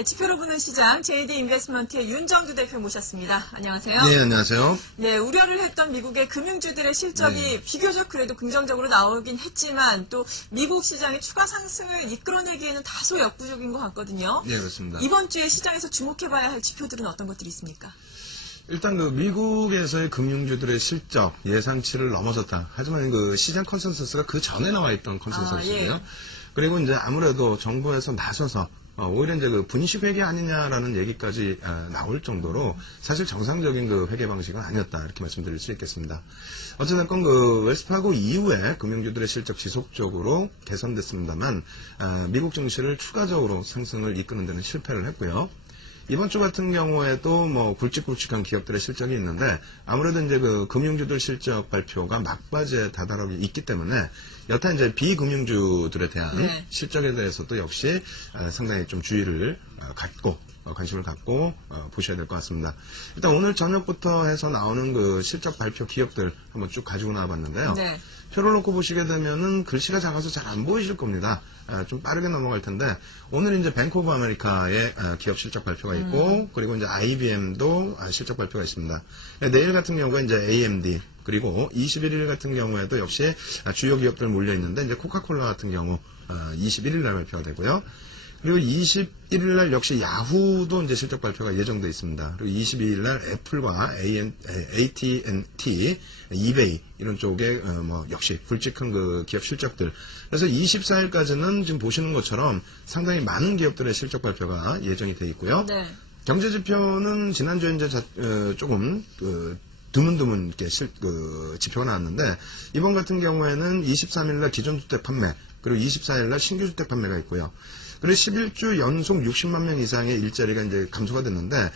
네, 지표로 보는 시장 JD 인베스트먼트의 윤정두 대표 모셨습니다. 안녕하세요. 네, 안녕하세요. 네, 우려를 했던 미국의 금융주들의 실적이 비교적 그래도 긍정적으로 나오긴 했지만 또 미국 시장의 추가 상승을 이끌어내기에는 다소 역부족인 것 같거든요. 네, 그렇습니다. 이번 주에 시장에서 주목해봐야 할 지표들은 어떤 것들이 있습니까? 일단 그 미국에서의 금융주들의 실적 예상치를 넘어섰다. 하지만 그 시장 컨센서스가 그 전에 나와 있던 컨센서스예요. 예. 그리고 이제 아무래도 정부에서 나서서 오히려 이제 그 분식 회계 아니냐라는 얘기까지 나올 정도로 사실 정상적인 그 회계 방식은 아니었다 이렇게 말씀드릴 수 있겠습니다. 어쨌든 그 웰스파고 이후에 금융주들의 실적 지속적으로 개선됐습니다만 미국 증시를 추가적으로 상승을 이끄는 데는 실패를 했고요. 이번 주 같은 경우에도 뭐 굵직굵직한 기업들의 실적이 있는데 아무래도 이제 그 금융주들 실적 발표가 막바지에 다다르고 있기 때문에 여타 이제 비금융주들에 대한 실적에 대해서도 역시 상당히 좀 주의를 갖고 관심을 갖고 보셔야 될 것 같습니다. 일단 오늘 저녁부터 해서 나오는 그 실적 발표 기업들 한번 쭉 가지고 나와봤는데요. 네. 표를 놓고 보시게 되면은 글씨가 작아서 잘 안 보이실 겁니다. 좀 빠르게 넘어갈 텐데 오늘 이제 뱅크 오브 아메리카의 기업 실적 발표가 있고 그리고 이제 IBM도 실적 발표가 있습니다. 내일 같은 경우가 이제 AMD 그리고 21일 같은 경우에도 역시 주요 기업들 몰려 있는데 이제 코카콜라 같은 경우 21일 날 발표가 되고요. 그리고 21일 날 역시 야후도 이제 실적 발표가 예정돼 있습니다. 그리고 22일 날 애플과 AT&T, 이베이 이런 쪽에 뭐 역시 굵직한 그 기업 실적들. 그래서 24일까지는 지금 보시는 것처럼 상당히 많은 기업들의 실적 발표가 예정이 돼 있고요. 네. 경제 지표는 지난주에 이제 조금 드문드문 이렇게 지표가 나왔는데 이번 같은 경우에는 23일 날 기존 주택 판매 그리고 24일 날 신규 주택 판매가 있고요. 그리고 11주 연속 60만 명 이상의 일자리가 이제 감소가 됐는데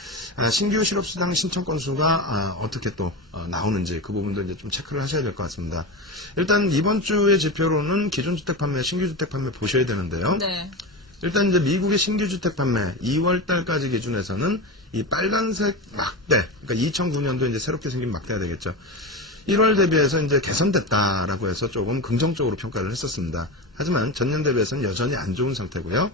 신규 실업수당 신청 건수가 어떻게 또 나오는지 그 부분도 이제 좀 체크를 하셔야 될 것 같습니다. 일단 이번 주의 지표로는 기존 주택 판매, 신규 주택 판매 보셔야 되는데요. 네. 일단 이제 미국의 신규 주택 판매 2월 달까지 기준에서는 이 빨간색 막대, 그러니까 2009년도 이제 새롭게 생긴 막대가 되겠죠. 1월 대비해서 이제 개선됐다라고 해서 조금 긍정적으로 평가를 했었습니다. 하지만 전년 대비해서는 여전히 안 좋은 상태고요.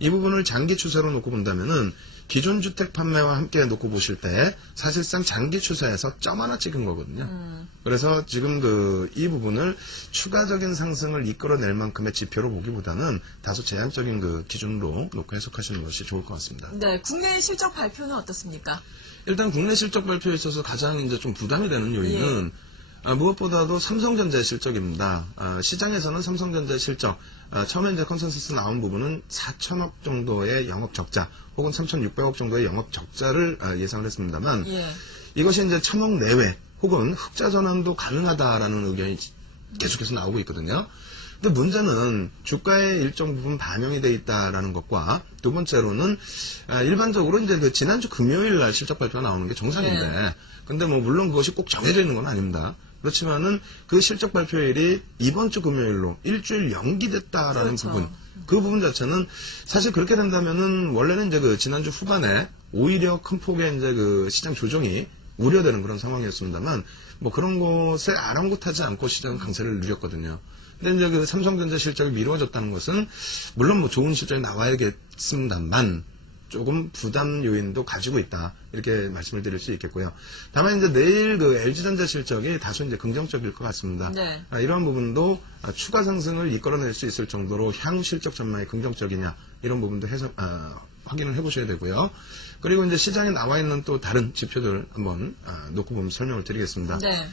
이 부분을 장기 추세로 놓고 본다면은 기존 주택 판매와 함께 놓고 보실 때 사실상 장기 추세에서 점 하나 찍은 거거든요. 그래서 지금 이 부분을 추가적인 상승을 이끌어낼 만큼의 지표로 보기보다는 다소 제한적인 그 기준으로 놓고 해석하시는 것이 좋을 것 같습니다. 네, 국내 실적 발표는 어떻습니까? 일단 국내 실적 발표에 있어서 가장 이제 좀 부담이 되는 요인은 무엇보다도 삼성전자의 실적입니다. 시장에서는 삼성전자의 실적, 처음에 이제 컨센서스 나온 부분은 4천억 정도의 영업 적자, 혹은 3,600억 정도의 영업 적자를 예상을 했습니다만, 이것이 이제 1,000억 내외, 혹은 흑자 전환도 가능하다라는 의견이 계속해서 나오고 있거든요. 근데 문제는 주가의 일정 부분 반영이 돼 있다라는 것과 두 번째로는 일반적으로 이제 그 지난주 금요일 날 실적 발표가 나오는 게 정상인데, 근데 뭐 물론 그것이 꼭 정해져 있는 건 아닙니다. 그렇지만은 그 실적 발표일이 이번 주 금요일로 일주일 연기됐다라는 부분, 그 부분 자체는 사실 그렇게 된다면은 원래는 이제 그 지난주 후반에 오히려 큰 폭의 이제 그 시장 조정이 우려되는 그런 상황이었습니다만 뭐 그런 것에 아랑곳하지 않고 시장은 강세를 누렸거든요. 근데 이제 그 삼성전자 실적이 미뤄졌다는 것은 물론 뭐 좋은 실적이 나와야겠습니다만 조금 부담 요인도 가지고 있다 이렇게 말씀을 드릴 수 있겠고요. 다만 이제 내일 그 LG전자 실적이 다소 이제 긍정적일 것 같습니다. 네. 이러한 부분도 추가 상승을 이끌어낼 수 있을 정도로 향 실적 전망이 긍정적이냐 이런 부분도 확인을 해보셔야 되고요. 그리고 이제 시장에 나와 있는 또 다른 지표들 한번 놓고 보면 설명을 드리겠습니다. 네.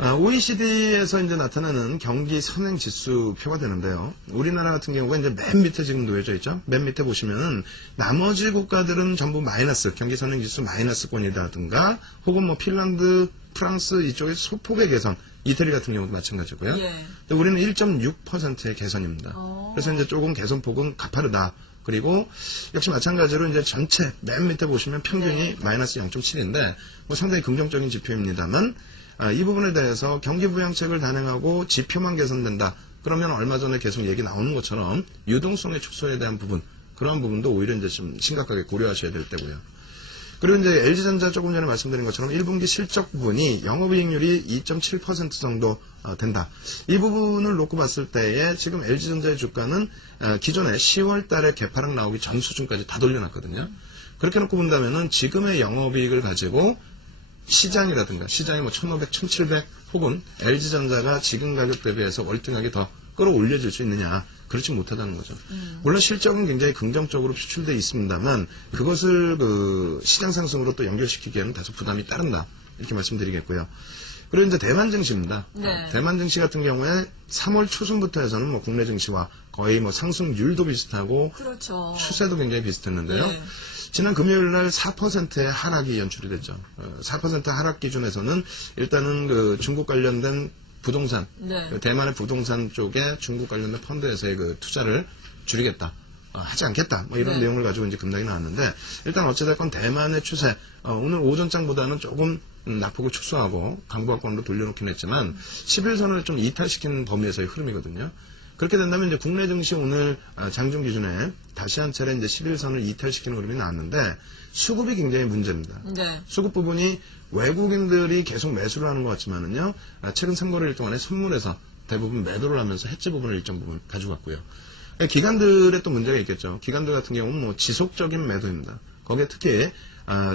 OECD에서 이제 나타나는 경기 선행 지수 표가 되는데요. 우리나라 같은 경우가 이제 맨 밑에 지금 놓여져 있죠. 맨 밑에 보시면은 나머지 국가들은 전부 마이너스, 경기 선행 지수 마이너스권이라든가 혹은 뭐 핀란드, 프랑스 이쪽에 소폭의 개선, 이태리 같은 경우도 마찬가지고요. 근데 우리는 1.6%의 개선입니다. 그래서 이제 조금 개선폭은 가파르다. 그리고 역시 마찬가지로 이제 전체 맨 밑에 보시면 평균이 마이너스 0.7인데 뭐 상당히 긍정적인 지표입니다만 이 부분에 대해서 경기 부양책을 단행하고 지표만 개선된다. 그러면 얼마 전에 계속 얘기 나오는 것처럼 유동성의 축소에 대한 부분, 그러한 부분도 오히려 이제 좀 심각하게 고려하셔야 될 때고요. 그리고 이제 LG전자 조금 전에 말씀드린 것처럼 1분기 실적 부분이 영업이익률이 2.7% 정도 된다. 이 부분을 놓고 봤을 때에 지금 LG전자의 주가는 기존에 10월 달에 개파락 나오기 전 수준까지 다 돌려놨거든요. 그렇게 놓고 본다면은 지금의 영업이익을 가지고 시장이라든가 시장이 뭐 1,500, 1,700 혹은 LG전자가 지금 가격 대비해서 월등하게 더 끌어올려질 수 있느냐. 그렇지 못하다는 거죠. 물론 실적은 굉장히 긍정적으로 추출되어 있습니다만 그것을 그 시장 상승으로 또 연결시키기에는 다소 부담이 따른다. 이렇게 말씀드리겠고요. 그리고 이제 대만 증시입니다. 네. 대만 증시 같은 경우에 3월 초순부터 해서는 뭐 국내 증시와 거의 뭐 상승률도 비슷하고 그렇죠. 추세도 굉장히 비슷했는데요. 네. 지난 금요일 날 4%의 하락이 연출이 됐죠. 4% 하락 기준에서는 일단은 그 중국 관련된 부동산, 네. 그 대만의 부동산 쪽에 중국 관련된 펀드에서의 그 투자를 줄이겠다, 하지 않겠다, 뭐 이런 네. 내용을 가지고 이제 급락이 나왔는데, 일단 어찌됐건 대만의 추세, 오늘 오전장보다는 조금 낙폭을 축소하고 강보합권으로 돌려놓긴 했지만, 11선을 좀 이탈시키는 범위에서의 흐름이거든요. 그렇게 된다면 이제 국내 증시 오늘 장중 기준에 다시 한 차례 이제 11선을 이탈시키는 흐름이 나왔는데, 수급이 굉장히 문제입니다. 네. 수급 부분이 외국인들이 계속 매수를 하는 것 같지만은요, 최근 3거래일 동안에 선물에서 대부분 매도를 하면서 해지 부분을 일정 부분 가져갔고요. 기관들의 또 문제가 있겠죠. 기관들 같은 경우는 뭐 지속적인 매도입니다. 거기에 특히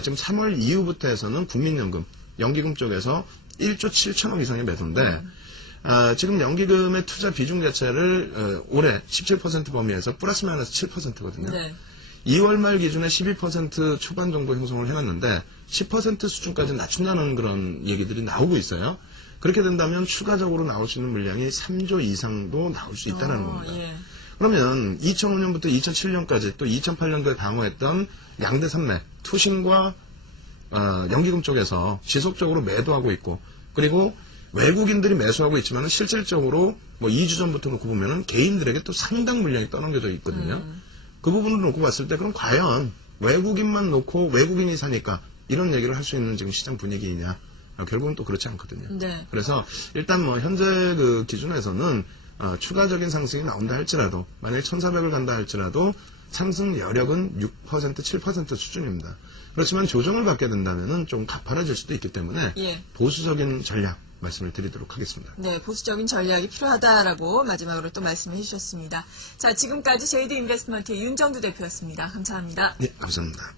지금 3월 이후부터 해서는 국민연금, 연기금 쪽에서 1조 7천억 이상의 매도인데 지금 연기금의 투자 비중 자체를 올해 17% 범위에서 플러스 마이너스 7%거든요. 네. 2월 말 기준에 12% 초반 정도 형성을 해놨는데 10% 수준까지 낮춘다는 그런 얘기들이 나오고 있어요. 그렇게 된다면 추가적으로 나올 수 있는 물량이 3조 이상도 나올 수 있다는 겁니다. 예. 그러면 2005년부터 2007년까지 또 2008년도에 방어했던 양대 산맥, 투신과 연기금 쪽에서 지속적으로 매도하고 있고, 그리고 외국인들이 매수하고 있지만 실질적으로 뭐 2주 전부터 놓고 보면은 개인들에게 또 상당 물량이 떠넘겨져 있거든요. 그 부분을 놓고 봤을 때 그럼 과연 외국인만 놓고 외국인이 사니까 이런 얘기를 할 수 있는 지금 시장 분위기이냐? 결국은 또 그렇지 않거든요. 네. 그래서 일단 뭐 현재 그 기준에서는 추가적인 상승이 나온다 할지라도 만약에 1,400을 간다 할지라도 상승 여력은 6%, 7% 수준입니다. 그렇지만 조정을 받게 된다면은 좀 가파라질 수도 있기 때문에 예. 보수적인 전략 말씀을 드리도록 하겠습니다. 네, 보수적인 전략이 필요하다라고 마지막으로 또 말씀해 주셨습니다. 자, 지금까지 제이드 인베스트먼트의 윤정두 대표였습니다. 감사합니다. 네, 감사합니다.